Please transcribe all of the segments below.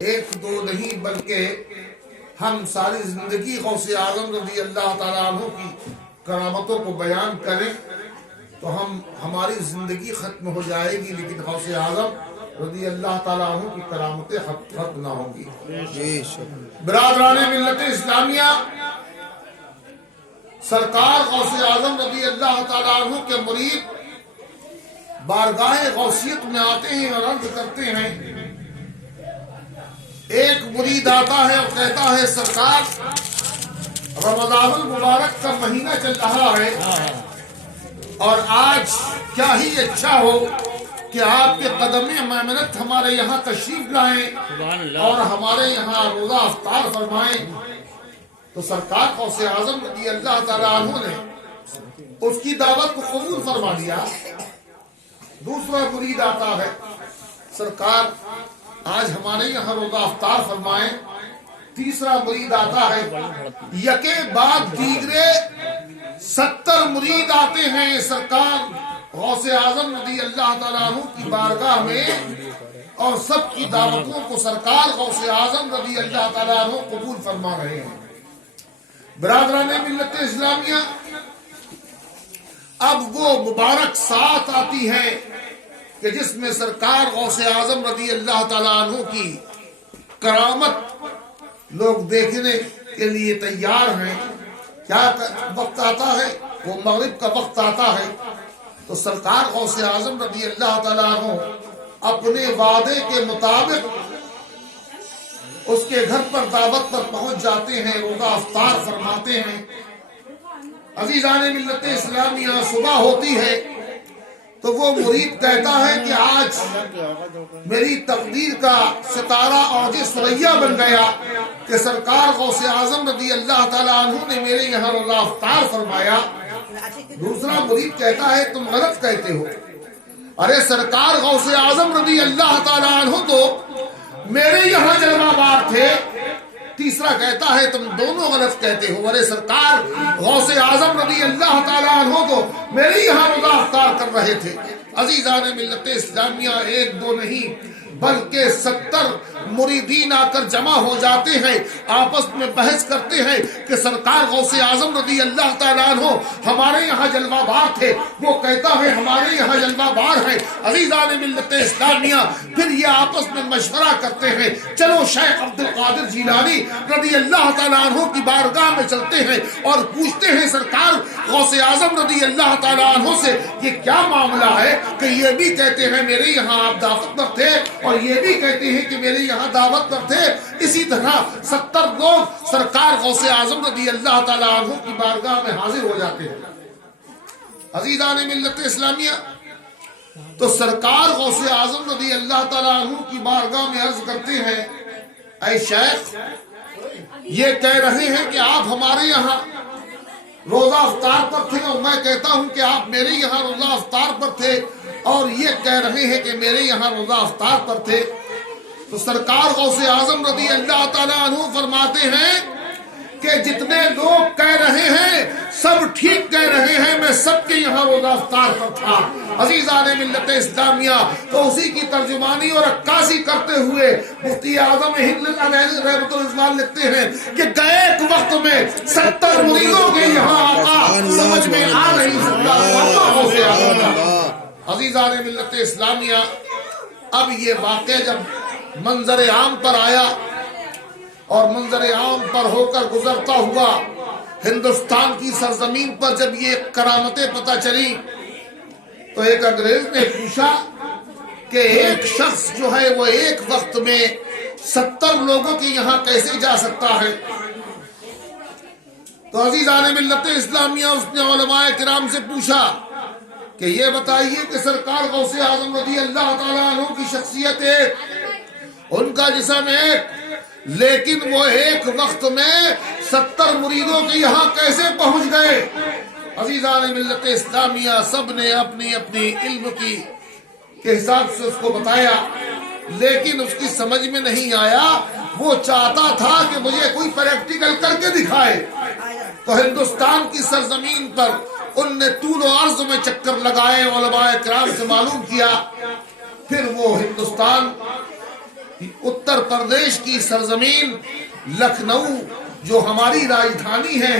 ایک دو نہیں بلکہ ہم ساری زندگی غوث اعظم رضی اللہ تعالیٰ عنہ کی کرامتوں کو بیان کریں تو ہماری زندگی ختم ہو جائے گی، لیکن غوث اعظم رضی اللہ تعالیٰ عنہ کی کرامتیں ختم نہ ہوں گی۔ برادران ملت اسلامیہ، سرکار غوث اعظم رضی اللہ تعالیٰ عنہ کے مرید بارگاہ غوثیت میں آتے ہیں اور عرض کرتے ہیں۔ ایک مرید آتا ہے اور کہتا ہے سرکار رمضان المبارک کا مہینہ چل رہا ہے اور آج کیا ہی اچھا ہو کہ آپ کے قدم میمنت ہمارے یہاں تشریف لائیں اور ہمارے یہاں روزہ افطار فرمائیں۔ تو سرکار غوث اعظم رضی اللہ تعالیٰ عنہ نے اس کی دعوت کو قبول فرما لیا۔ دوسرا مرید آتا ہے، سرکار آج ہمارے یہاں روزہ افطار فرمائیں۔ تیسرا مرید آتا ہے، یکے بعد دیگرے 70 مرید آتے ہیں سرکار غوث اعظم رضی اللہ تعالیٰ عنہ کی بارگاہ میں، اور سب کی دعوتوں کو سرکار غوث اعظم رضی اللہ تعالیٰ عنہ قبول فرما رہے ہیں۔ برادران ملت اسلامیہ، اب وہ مبارک ساتھ آتی ہے کہ جس میں سرکار غوث اعظم رضی اللہ تعالیٰ عنہ کی کرامت لوگ دیکھنے کے لیے تیار ہیں۔ کیا وقت آتا ہے؟ وہ مغرب کا وقت آتا ہے تو سرکار غوث اعظم رضی اللہ تعالیٰ عنہ اپنے وعدے کے مطابق اس کے گھر پر دعوت پر پہنچ جاتے ہیں، روزہ افطار فرماتے ہیں۔ عزیزان ملت اسلامیہ، صبح ہوتی ہے تو وہ مرید کہتا ہے کہ آج میری تقدیر کا ستارہ اوج ثریا بن گیا کہ سرکار غوث اعظم رضی اللہ تعالیٰ عنہ نے میرے یہاں روزہ افطار فرمایا۔ دوسرا مرید کہتا ہے تم غلط کہتے ہو، ارے سرکار غوث اعظم رضی اللہ تعالیٰ عنہ تو میرے یہاں جلوہ بار تھے۔ تیسرا کہتا ہے تم دونوں غلط کہتے ہو، ارے سرکار غوث اعظم رضی اللہ تعالیٰ عنہ تو میرے یہاں روزہ افطار کر رہے تھے۔ عزیزان ملت اسلامیہ، ایک دو نہیں بلکہ 70 مریدین آ کر جمع ہو جاتے ہیں، آپس میں بحث کرتے ہیں کہ سرکار غوث اعظم رضی اللہ تعالیٰ عنہ ہمارے یہاں جلوہ بار تھے، وہ کہتا ہے ہمارے یہاں جلوہ بار ہے۔ عزیزان ملت اسلامیہ، پھر یہ آپس میں مشورہ کرتے ہیں، چلو شیخ عبد القادر جیلانی رضی اللہ تعالیٰ عنہ کی بارگاہ میں چلتے ہیں اور پوچھتے ہیں سرکار غوث اعظم رضی اللہ تعالیٰ عنہ سے یہ کیا معاملہ ہے کہ یہ بھی کہتے ہیں میرے یہاں آپ دعوت پر تھے اور یہ بھی کہتے ہیں کہ میرے یہاں دعوت پر تھے۔ اسی طرح 70 لوگ سرکار غوث اعظم رضی اللہ تعالیٰ عنہ کی بارگاہ میں حاضر ہو جاتے ہیں۔ عزیزان ملت اسلامیہ، تو سرکار غوث اعظم رضی اللہ تعالیٰ عنہ کی بارگاہ میں عرض کرتے ہیں، اے شیخ یہ کہہ رہے ہیں کہ آپ ہمارے یہاں روزہ افطار پر تھے اور میں کہتا ہوں کہ آپ میرے یہاں روزہ افطار پر تھے، اور یہ کہہ رہے ہیں کہ میرے یہاں روزہ افطار پر تھے۔ تو سرکار غوث اعظم رضی اللہ تعالیٰ عنہ فرماتے ہیں کہ جتنے لوگ کہہ رہے ہیں سب ٹھیک کہہ رہے ہیں، میں سب کے یہاں روزہ افطار پر تھا۔ عزیزان ملت اسلامیہ، تو اسی کی ترجمانی اور عکاسی کرتے ہوئے مفتی اعظم ہند رحمۃ اللہ لکھتے ہیں کہ گئے ایک وقت میں 70 مریدوں کے یہاں آقا سمجھ میں آ نہیں سکتا۔ عزیزان ملت اسلامیہ، اب یہ واقعہ جب منظر عام پر آیا اور منظر عام پر ہو کر گزرتا ہوا ہندوستان کی سرزمین پر جب یہ کرامتیں پتہ چلی تو ایک انگریز نے پوچھا کہ ایک شخص جو ہے وہ ایک وقت میں 70 لوگوں کے یہاں کیسے جا سکتا ہے؟ تو عزیزان ملت اسلامیہ، اس نے علماء کرام سے پوچھا کہ یہ بتائیے کہ سرکار غوث اعظم رضی اللہ تعالیٰ عنہ کی شخصیت ایک، ان کا جسم ایک، لیکن وہ ایک وقت میں 70 مریدوں کے یہاں کیسے پہنچ گئے؟ عزیزان ملت اسلامیہ، سب نے اپنی اپنی علم کے حساب سے اس کو بتایا، لیکن اس کی سمجھ میں نہیں آیا۔ وہ چاہتا تھا کہ مجھے کوئی پریکٹیکل کر کے دکھائے۔ تو ہندوستان کی سرزمین پر ان نے طول و عرض میں چکر لگائے، علماء کرام سے معلوم کیا، پھر وہ ہندوستان اتر پردیش کی سرزمین لکھنؤ جو ہماری راجدھانی ہے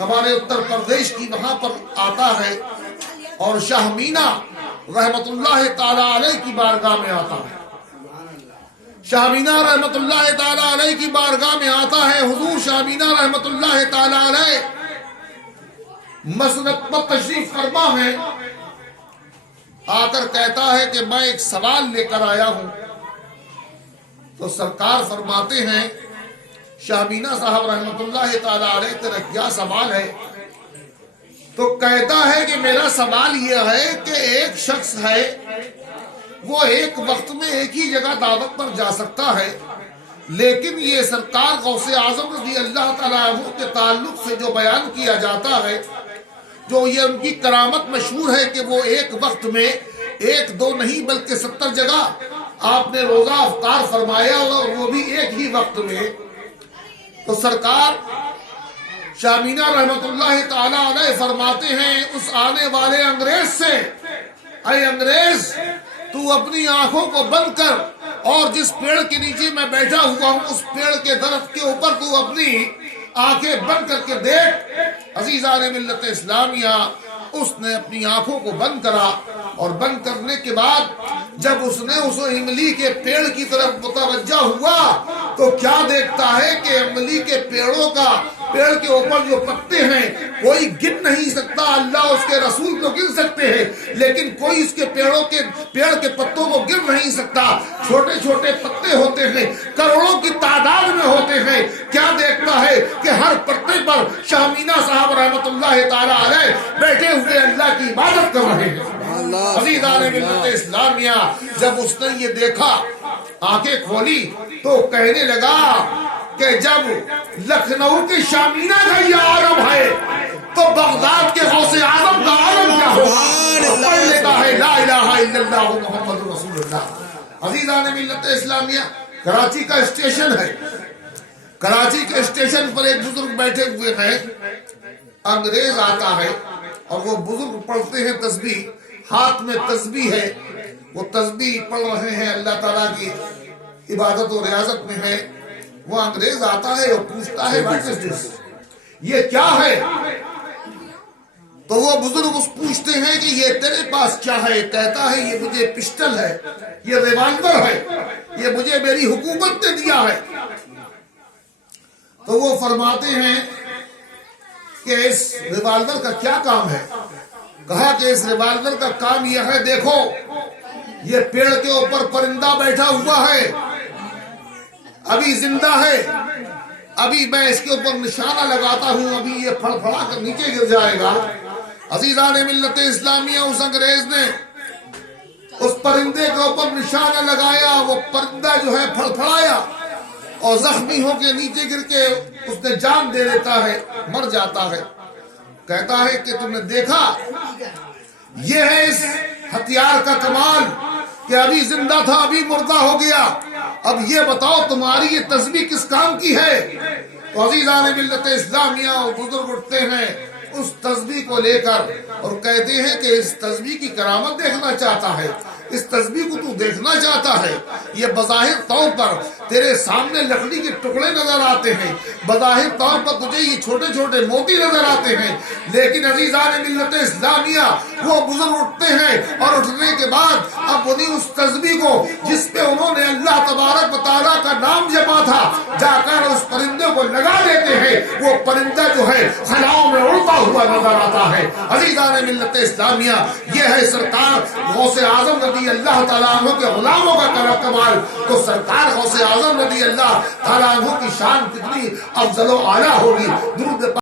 ہمارے اتر پردیش کی، وہاں پر آتا ہے اور شاہ مینا رحمت اللہ تعالی علیہ کی بارگاہ میں آتا ہے۔ شاہ مینا رحمت اللہ تعالی علیہ کی بارگاہ میں آتا ہے۔ حضور شاہ مینا رحمت اللہ تعالی علیہ مسند پر تشریف فرما ہے، آ کر کہتا ہے کہ میں ایک سوال لے کر آیا ہوں۔ تو سرکار فرماتے ہیں شاہ مینا صاحب رحمت اللہ تعالی علیہ تیرا کیا سوال ہے؟ تو کہتا ہے کہ میرا سوال یہ ہے کہ ایک شخص ہے وہ ایک وقت میں ایک ہی جگہ دعوت پر جا سکتا ہے، لیکن یہ سرکار غوث اعظم رضی اللہ تعالیٰ عنہ کے تعلق سے جو بیان کیا جاتا ہے، جو یہ ان کی کرامت مشہور ہے کہ وہ ایک وقت میں ایک دو نہیں بلکہ 70 جگہ آپ نے روزہ افطار فرمایا اور وہ بھی ایک ہی وقت میں۔ تو سرکار شاہ مینا رحمت اللہ تعالی علیہ فرماتے ہیں اس آنے والے انگریز سے، اے انگریز تو اپنی آنکھوں کو بند کر اور جس پیڑ کے نیچے میں بیٹھا ہوا ہوں اس پیڑ کے درخت کے اوپر تو اپنی آنکھیں بند کر کے دیکھ۔ عزیزان ملت اسلامیہ، اس نے اپنی آنکھوں کو بند کرا اور بند کرنے کے بعد جب اس نے اس املی کے پیڑ کی طرف متوجہ ہوا تو کیا دیکھتا ہے کہ املی کے پیڑ کے اوپر جو پتے ہیں کوئی گن نہیں سکتا، اللہ اس کے رسول تو گن سکتے ہیں لیکن کوئی اس کے پیڑ کے پتوں کو گن نہیں سکتا۔ چھوٹے چھوٹے پتے ہوتے ہیں، کروڑوں کی تعداد میں ہوتے ہیں۔ کیا دیکھتا ہے کہ ہر پتے پر شاہ مینا صاحب رحمت اللہ تعالی علیہ بیٹھے ہوئے اللہ کی عبادت کر رہے ہیں۔ عزیزان ملت اسلامیہ، جب اس نے یہ دیکھا آنکھیں کھولی تو کہنے لگا کہ جب لکھنؤ کے شاہ مینا کا یہ عالم ہے تو بغداد کے غوث اعظم کا عالم کیا ہوگا؟ پڑھ لیتا ہے لا الہ الا اللہ محمد رسول اللہ۔ عزیزان ملت اسلامیہ، کراچی کا اسٹیشن ہے، کراچی کے اسٹیشن پر ایک بزرگ بیٹھے ہوئے ہیں، انگریز آتا ہے اور وہ بزرگ پڑھتے ہیں تسبیح، ہاتھ میں تسبیح ہے، وہ تسبیح پڑھ رہے ہیں، اللہ تعالیٰ کی عبادت و ریاضت میں ہے۔ وہ انگریز آتا ہے اور پوچھتا ہے واٹ از دس، یہ کیا ہے؟ تو وہ بزرگ اس پوچھتے ہیں کہ یہ تیرے پاس کیا ہے؟ کہتا ہے یہ مجھے پسٹل ہے، یہ ریوالور ہے، یہ مجھے میری حکومت نے دیا ہے۔ تو وہ فرماتے ہیں کہ اس ریوالور کا کیا کام ہے؟ کہا کہ اس ریوالور کا کام یہ ہے، دیکھو یہ پیڑ کے اوپر پرندہ بیٹھا ہوا ہے، ابھی زندہ ہے، ابھی میں اس کے اوپر نشانہ لگاتا ہوں، ابھی یہ پھڑ پھڑا کر نیچے گر جائے گا۔ عزیزان ملت اسلامیہ، اس انگریز نے اس پرندے کے اوپر نشانہ لگایا، وہ پرندہ جو ہے پھڑ پھڑایا اور زخمی ہو کے نیچے گر کے اس نے جان دے دیتا ہے، مر جاتا ہے۔ کہتا ہے کہ تم نے دیکھا، یہ ہے اس ہتھیار کا کمال کہ ابھی زندہ تھا ابھی مردہ ہو گیا۔ اب یہ بتاؤ تمہاری یہ تسبیح کس کام کی ہے؟ تو عزیزان ملت اسلامیہ، بزرگ اٹھتے ہیں اس تسبیح کو لے کر اور کہتے ہیں کہ اس تسبیح کی کرامت دیکھنا چاہتا ہے، اس تسبیح کو تو دیکھنا چاہتا ہے۔ یہ بظاہر طور پر تیرے سامنے لکڑی کے ٹکڑے نظر آتے ہیں، بظاہر طور پر تجھے یہ چھوٹے چھوٹے موتی نظر آتے ہیں، لیکن عزیزان ملت اسلامیہ، وہ بزرگ اٹھتے ہیں اور اٹھنے کے بعد اب انہیں اس تسبیح کو جس پہ انہوں نے اللہ تبارک و تعالیٰ کا نام جپا تھا جا کر اس پرندے کو لگا دیتے ہیں۔ وہ پرندہ جو ہے خلاؤں میں اڑتا ہوا نظر آتا ہے۔ عزیزان ملت اسلامیہ، یہ ہے سرکار غوث اعظم رضی اللہ تعالیٰ عنہ کے غلاموں کا کمال۔ تو سرکار غوث اعظم رضی اللہ تعالیٰ عنہ کی شان کتنی افضل و اعلیٰ ہوگی۔ درود